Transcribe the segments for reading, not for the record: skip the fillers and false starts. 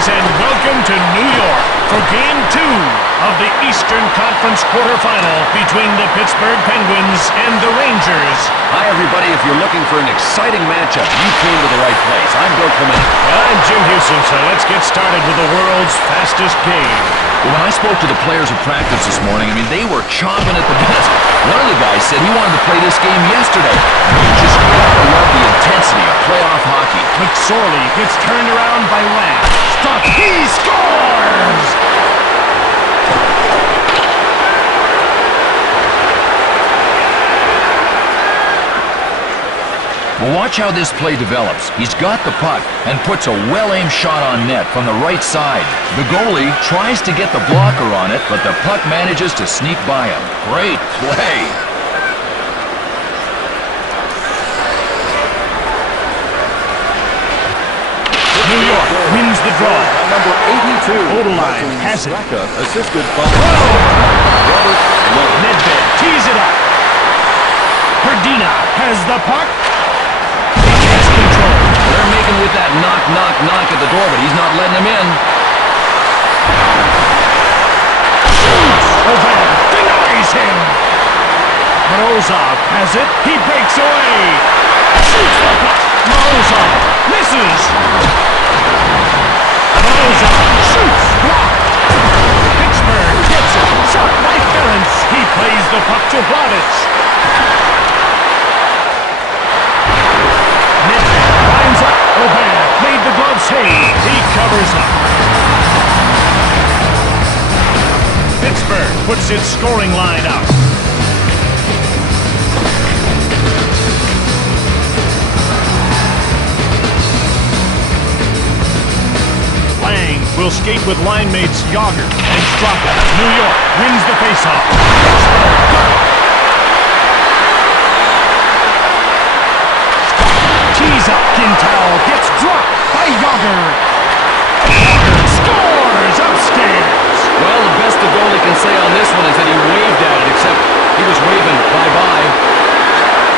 Greetings and welcome to New York for Game 2 of the Eastern Conference quarterfinal between the Pittsburgh Penguins and the Rangers. Hi, everybody. If you're looking for an exciting matchup, you came to the right place. I'm Bill Clement. And I'm Jim Houston, so let's get started with the world's fastest game. Well, when I spoke to the players at practice this morning, they were chomping at the bit. One of the guys said he wanted to play this game yesterday. You just gotta love the intensity of playoff hockey. McSorley gets turned around by Lamb. Stop. He scores! Well, watch how this play develops. He's got the puck and puts a well-aimed shot on net from the right side. The goalie tries to get the blocker on it, but the puck manages to sneak by him. Great play. New York wins the draw. Number 82. Odeline has it. Assisted by Robert Lowe. Nedved tees it up. Perdina has the puck. They're making with that knock at the door, but he's not letting him in. Shoots! O'Hare denies him! Morozov has it. He breaks away. Shoots the puck. Morozov misses. Morozov shoots. Blocked. Pittsburgh gets it. Shot by Ferentz. He plays the puck to Brodich. O'Hare made the glove save. He covers up. Pittsburgh puts its scoring line out. Lang will skate with line mates Yager and Straka. New York wins the faceoff. Pittsburgh got it. Tees up. Quintal gets dropped by Yager. Yager scores upstairs. Well, the best the goalie can say on this one is that he waved at it, except he was waving bye-bye.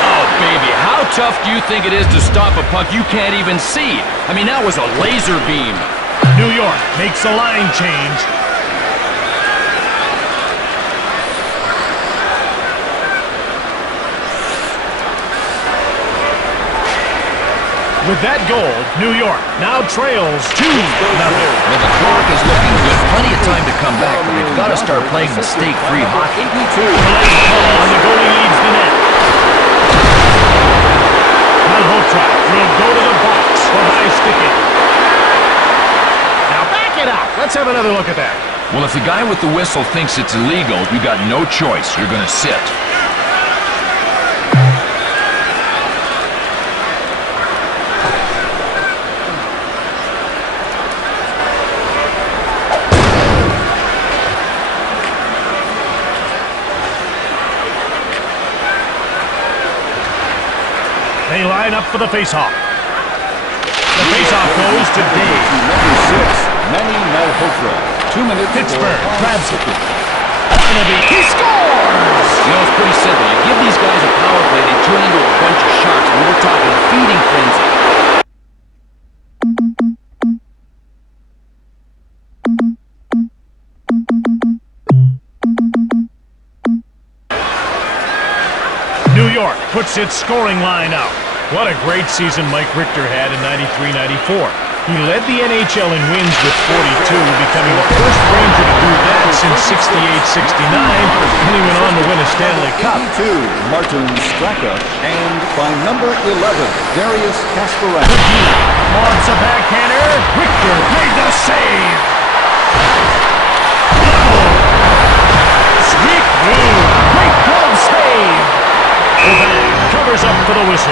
Oh, baby, how tough do you think it is to stop a puck you can't even see? That was a laser beam. New York makes a line change. With that goal, New York now trails 2-0. Well, the clock is looking good. Plenty of time to come back, but they've got to start playing mistake-free hockey. Delayed call, and the goalie leads the net. Malhotra will go to the box for high sticking. Now back it up. Let's have another look at that. Well, if the guy with the whistle thinks it's illegal, you got no choice. You're going to sit. They line up for the faceoff. The faceoff goes to Dave. Number 6, Manny Malhotra. 2 minutes. Pittsburgh grabs it. He scores! It's pretty simple. You give these guys a power play, they turn into a bunch of sharks. We're talking feeding frenzy. New York puts its scoring line out. What a great season Mike Richter had in 93-94. He led the NHL in wins with 42, becoming the first Ranger to do that since 68-69, and he went on to win a Stanley Cup. 82, Martin Straka, and by number 11, Darius Kasparov. Wants a backhander. Richter made the save. Sweet move. Great glove save. O'Hare covers up for the whistle.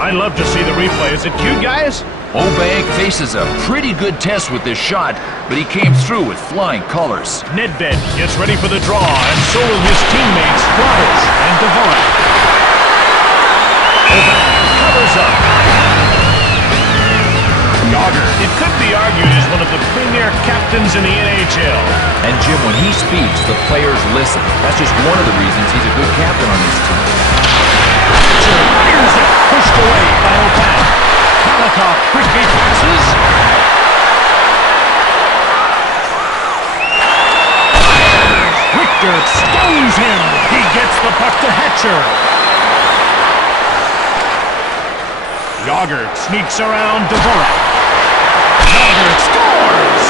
I'd love to see the replay. Is it cute, guys? Obag faces a pretty good test with this shot, but he came through with flying colors. Nedved gets ready for the draw, and so will his teammates Brodich and Dvorak. O'Hare covers up. Yager. It could be argued as one of the premier captains in the NHL. And Jim, when he speaks, the players listen. That's just one of the reasons he's a good captain on this team. Fires it. Pushed away by O'Connor. Malakoff quickly passes. Richter stones him. He gets the puck to Hatcher. Yager sneaks around Dvorak. Yager scores!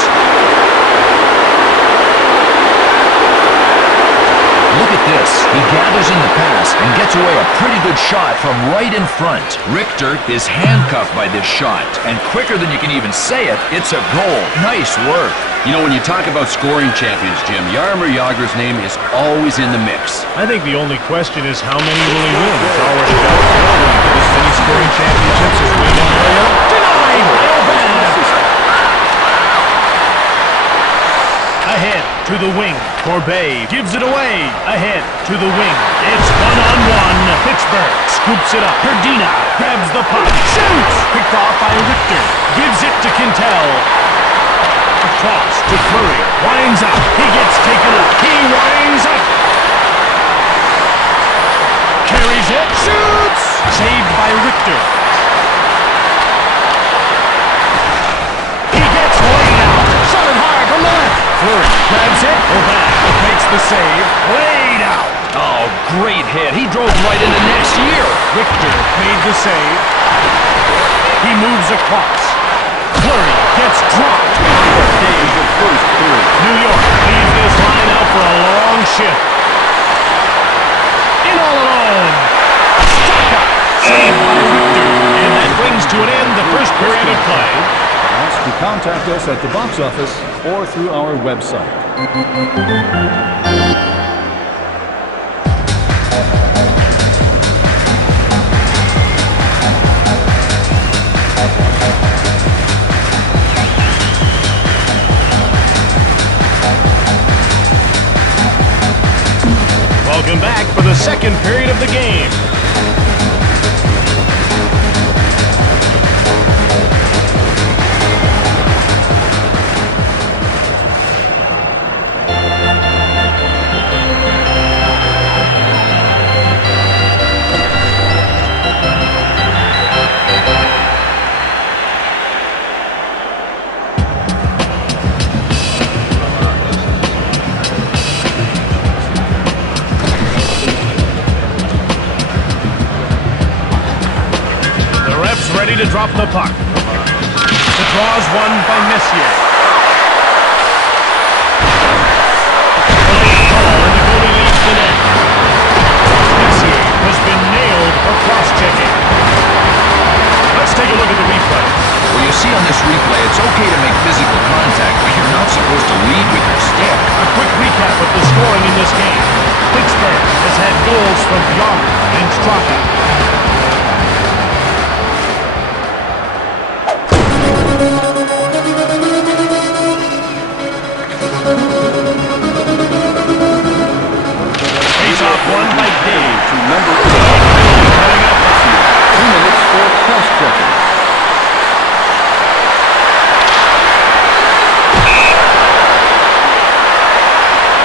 Look at this. He gathers in the pass and gets away a pretty good shot from right in front. Richter is handcuffed by this shot, and quicker than you can even say it, it's a goal. Nice work. You know, when you talk about scoring champions, Jim, Jaromir Jagr's name is always in the mix. I think the only question is how many will he win? He's already got as many scoring championships as we know. Denied by O'Connor. Ahead to the wing. Corbet gives it away. Ahead to the wing. It's one-on-one. Pittsburgh scoops it up. Herdina grabs the puck. Shoots! Picked off by Richter. Gives it to Quintel. Across to Fleury. Winds up. He gets taken up. He winds up. Carries it. Shoots! Saved by Richter. He gets laid out. Shot it hard from the left. Fleury grabs it. O'Connor makes the save. Laid out. Oh, great hit. He drove right into next year. Richter made the save. He moves across. Fleury gets dropped. Is the first period. New York leaves this line out for a long shift. In all alone. Straka. Saved by Richter. And that brings to an end the first period of play. Ask to contact us at the box office or through our website. Welcome back for the second period of the game. Ready to drop the puck. The draw's won by Messier. Call and the goalie leads the net. Messier has been nailed for cross-checking. Let's take a look at the replay. Well, you see on this replay, it's okay to make physical contact, but you're not supposed to lead with your stick. A quick recap of the scoring in this game. Pittsburgh has had goals from Yager and Straka. Face-off won by Dave. To number 8. Coming up. 2 minutes for cross-checking.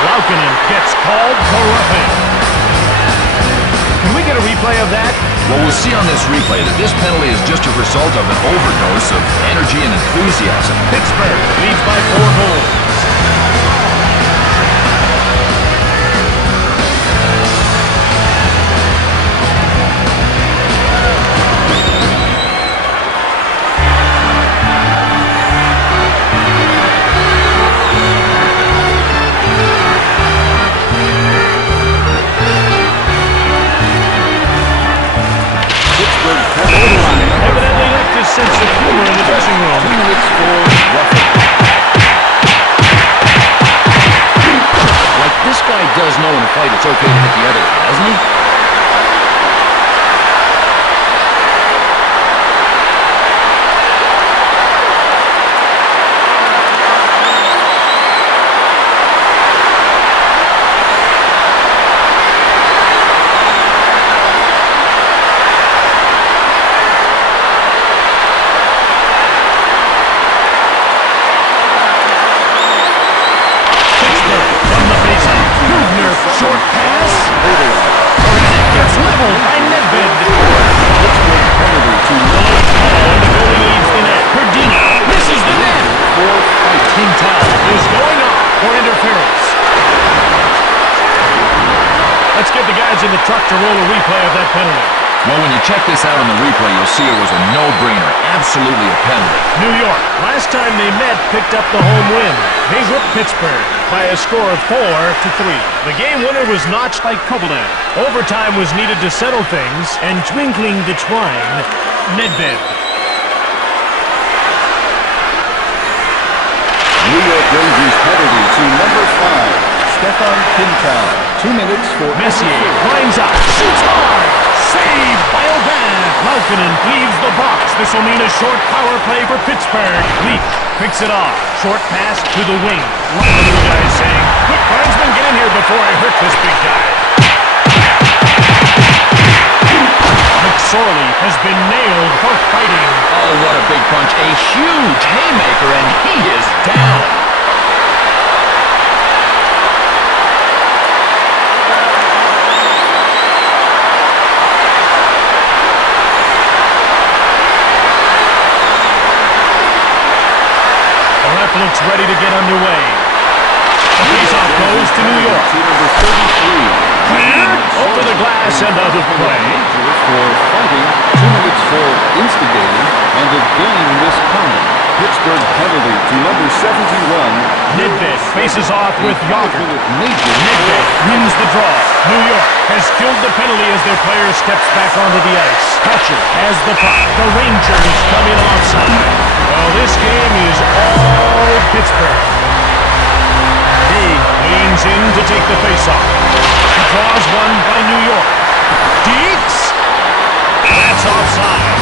Laukkanen gets called for roughing. Can we get a replay of that? Well, we'll see on this replay that this penalty is just a result of an overdose of energy and enthusiasm. Pittsburgh leads by 4 goals. Evidently left his sense of humor in the dressing room. 2 minutes for roughing. Like, this guy does know in a fight it's okay to hit the other guy, doesn't he? in the truck to roll a replay of that penalty. Well, when you check this out on the replay, you'll see it was a no-brainer. Absolutely a penalty. New York, last time they met, picked up the home win. They whipped Pittsburgh by a score of 4-3. The game winner was notched by Kovalev. Overtime was needed to settle things, and twinkling the twine, Nedved. New York Rangers penalty to number 5, Stefan Pintow. 2 minutes for Messier climbs up, shoots hard, saved by Aubin. Laukkonen leaves the box. This will mean a short power play for Pittsburgh. Leak picks it off. Short pass to the wing. One of the little guys saying, "Quick, linesman, get in here before I hurt this big guy." McSorley has been nailed for fighting. Oh, what a big punch. A huge haymaker, and he is down. Looks ready to get underway. The faceoff goes to New York. To number 33. Cleared over the glass and out of play. For fighting, 2 minutes for instigating, and again misconduct. Pittsburgh penalty to number 71. Nedved faces off with Yager. Major. Nedved wins the draw. New York has killed the penalty as their player steps back onto the ice. Hatcher has the puck. The Rangers come in offside. Well, this game is all Pittsburgh. Haig leans in to take the faceoff. He draws one by New York. Deeks! That's offside.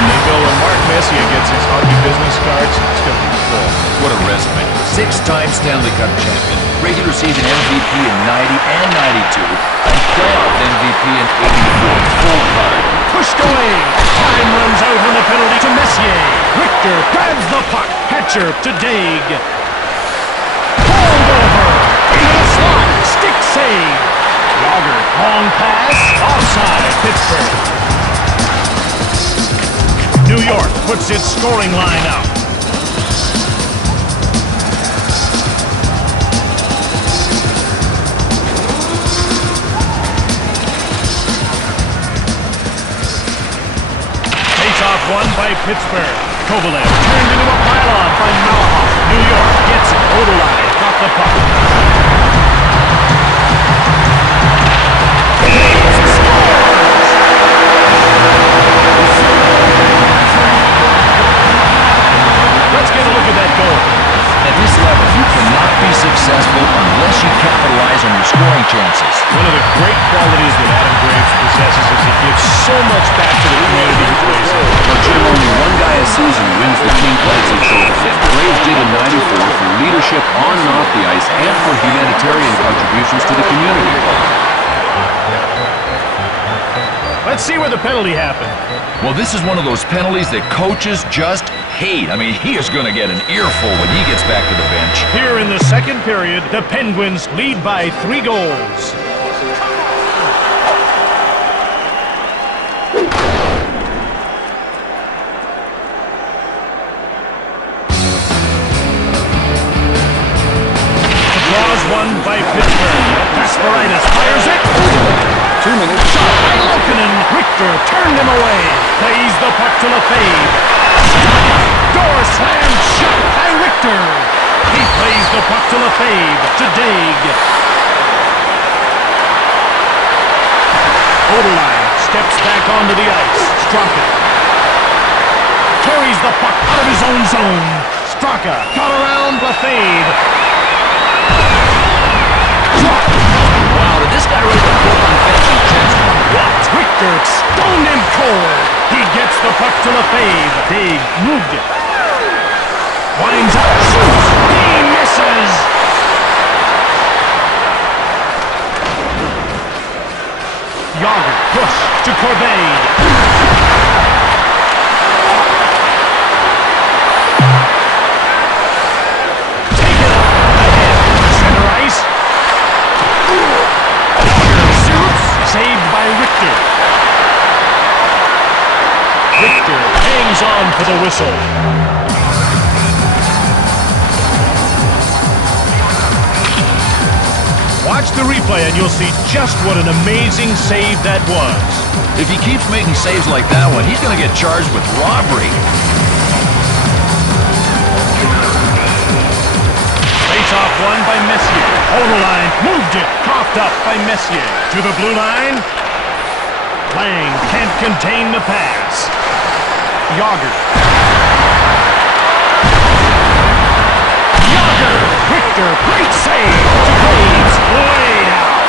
Hey, Bill, when Mark Messier gets his hockey business cards, it's going to be full. What a resume. 6-time Stanley Cup champion, regular season MVP in 90 and 92, and playoff MVP in 84. Full card. Pushed away. Time runs out on the penalty to Messier. Richter grabs the puck. Hatcher to Daig. Pulled over. Into the slot. Stick save. Yager. Long pass. Offside. Pittsburgh. New York puts its scoring line out. Face-off won by Pittsburgh. Kovalev turned into a pylon by Malahoff. New York gets it. Odelai got the puck. Let's get a look at that goal. At this level, you cannot be successful unless you capitalize on your scoring chances. One of the great qualities that Adam Graves possesses is he gives so much back to the community he plays in. But Jim, only one guy a season wins the King Clancy Trophy. Graves did in '94 for leadership on and off the ice and for humanitarian contributions to the community. Let's see where the penalty happened. Well, this is one of those penalties that coaches just hate. I mean, he is going to get an earful when he gets back to the bench. Here in the second period, the Penguins lead by 3 goals. The draw's won by Pittsburgh. Kasparaitis fires it. 2 minutes. Shot by Laukkonen. Richter turned him away. Plays the puck to Lefebvre. Door slam shot by Richter. He plays the puck to Lefebvre. To Daig. Odelai steps back onto the ice. Straka carries the puck out of his own zone. Straka got around Lefebvre. Wow, did this guy raise the book on fencing chest? What? Richter stoned him cold. He gets the puck to Lefebvre. Daig moved it. Winds up, shoots. He misses. Yager push to Corbeil. Taken up ahead. Center ice. Yager shoots. Saved by Richter. Richter hangs on for the whistle. Watch the replay and you'll see just what an amazing save that was. If he keeps making saves like that one, he's going to get charged with robbery. Face-off won by Messier. Over the line, moved it, coughed up by Messier. To the blue line. Lang can't contain the pass. Yager. Richter, great save to Graves, way out.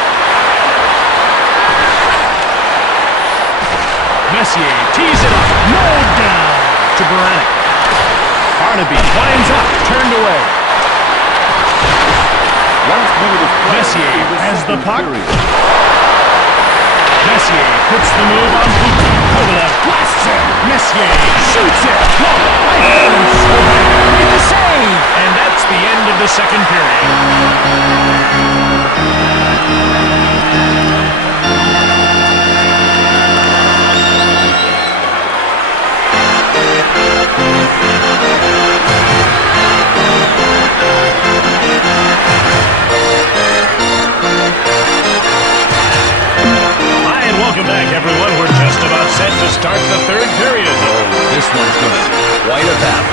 Messier tees it up, mowed down to Baranek. Barnaby climbs up, turned away. Last minute of play. Messier has the puck. Messier puts the move on Putin. Kovalev blasts it. Messier shoots it. Blocked by Holmes. Made the save. And that's the end of the second period. Welcome back, everyone. We're just about set to start the third period. Oh, this one's going to be quite a battle.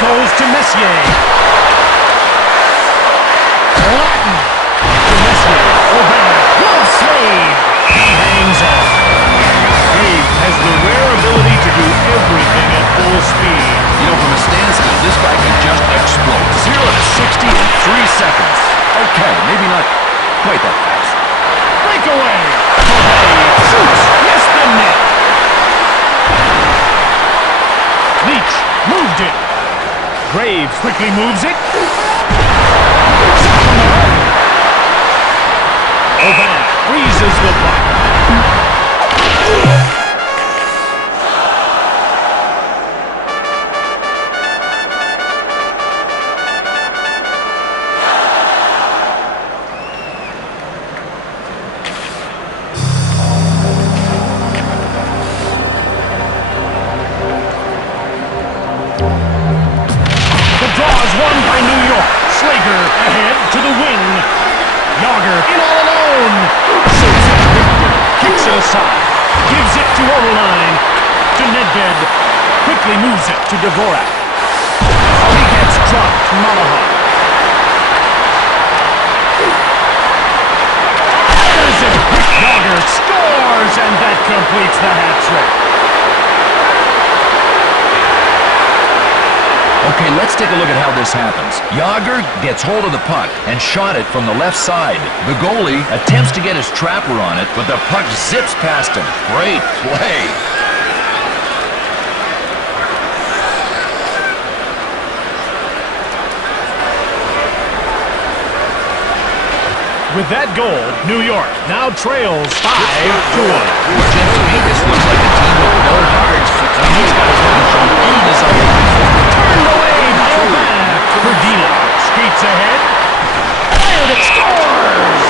Goes to Messier. Latin to Messier. O'Bannon. What a save! He hangs on. Graves has the rare ability to do everything at full speed. You know, from a standstill, this guy can just explode. 0 to 60 in 3 seconds. Okay, maybe not quite that fast. Breakaway. Shoots. Missed the net. Leach moved it. Graves quickly moves it. O'Bannon freezes the puck. Won by New York. Slager ahead to the wing. Yager in all alone. Shoots it. Kicks it aside. Gives it to Overline. To Nedved. Quickly moves it to Dvorak. He gets dropped. Malaha. Fires it. Yager scores, and that completes the hat trick. Okay, let's take a look at how this happens. Yager gets hold of the puck and shot it from the left side. The goalie attempts to get his trapper on it, but the puck zips past him. Great play. With that goal, New York now trails 5-1. Jim, to me, this looks like a team with no hearts. These guys haven't shown any desire. Turned away by O'Bannon. Verdino skates ahead. Fired it, scores!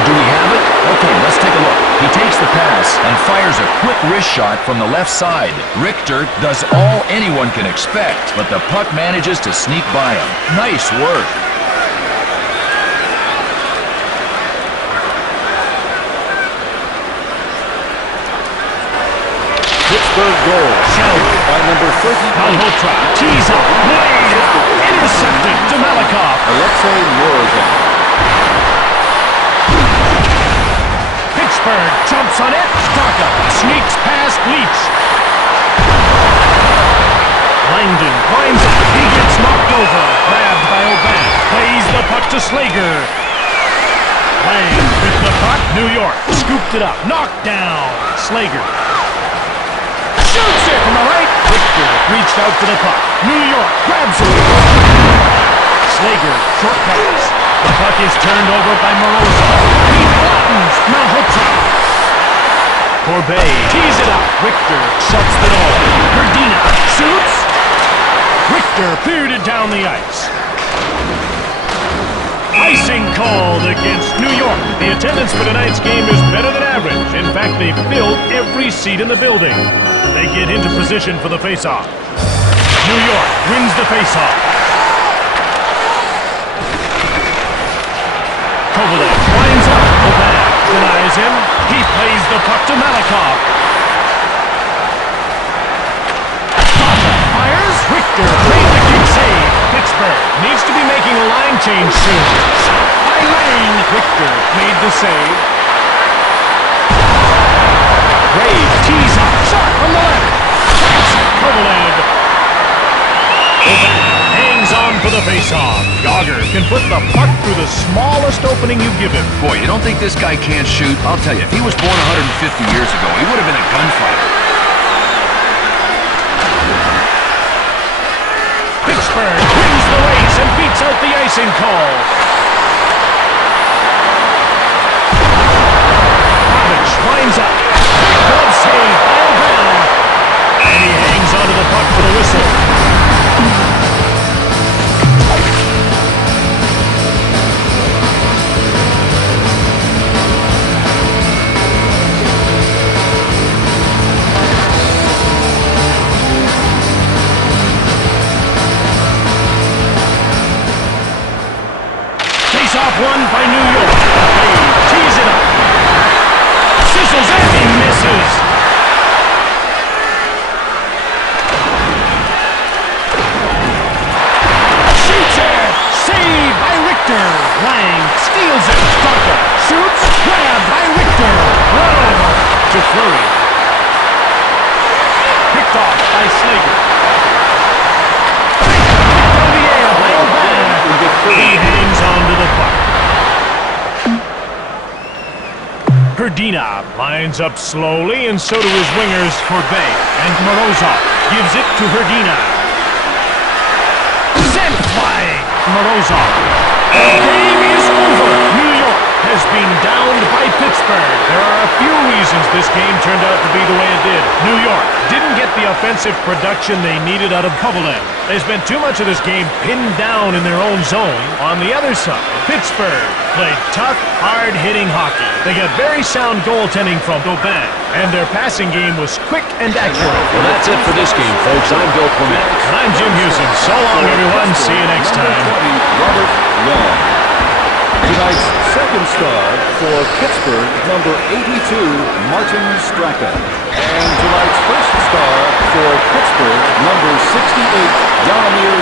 Do we have it? Okay, let's take a look. He takes the pass and fires a quick wrist shot from the left side. Richter does all anyone can expect, but the puck manages to sneak by him. Nice work. Pittsburgh goal. Shelby By number 30. Malhotra tees up, laid out, intercepted to Malakoff. Alexei Morozov. Pittsburgh jumps on it. Straka sneaks past Leach. Langdon climbs up. He gets knocked over. Grabbed by O'Bannon. Plays the puck to Slager. Lang with the puck. New York scooped it up. Knocked down. Slager shoots it from the right. Richter reached out for the puck. New York grabs it. Slager short pass. The puck is turned over by Morozov. He flattens Malhotra. Bay. Tees it up. Richter shuts the door. Hrdina shoots. Richter cleared it down the ice. Icing called against New York. The attendance for tonight's game is better than average. In fact, they filled every seat in the building. They get into position for the faceoff. New York wins the faceoff. Kovalev winds up. Oban denies him. He plays the puck to Malikov. Fires. Richter made the kick save. Pittsburgh needs to be making a line change soon. Shot by Lane. Richter made the save. Wade tees up. Shot from the left. Kovalev. Oban hangs on for the faceoff. Yager can put the puck through the smallest opening you give him. Boy, you don't think this guy can't shoot? I'll tell you, if he was born 150 years ago, he would have been a gunfighter. Pittsburgh wins the race and beats out the icing call. Pavic winds up. Glove save by Oban. And he hangs onto the puck for the whistle. Face-off won by New York. Wade tees it up. Sizzles and he misses. Shoots it. Saved by Richter. Lang steals it. Starker shoots. Grabbed by Richter. Run over to Fleury. Picked off by Slager. From the air by Oban. He hangs on to the puck. Hrdina lines up slowly, and so do his wingers Bay. And Morozov gives it to Hrdina. Sent by Morozov. The game is over. New York has been downed by Pittsburgh. There are a few reasons this game turned out to be the way it did. New York didn't get the offensive production they needed out of Kovalev. They spent too much of this game pinned down in their own zone. On the other side, Pittsburgh played tough, hard-hitting hockey. They got very sound goaltending from Oban, and their passing game was quick and accurate. Well, that's it for this game, folks. I'm Bill Clement. And I'm Jim Houston. So long, everyone. See you next time. Robert Long. Tonight's second star for Pittsburgh, number 82, Martin Straka. And tonight's first star for Pittsburgh, number 68, Jaromir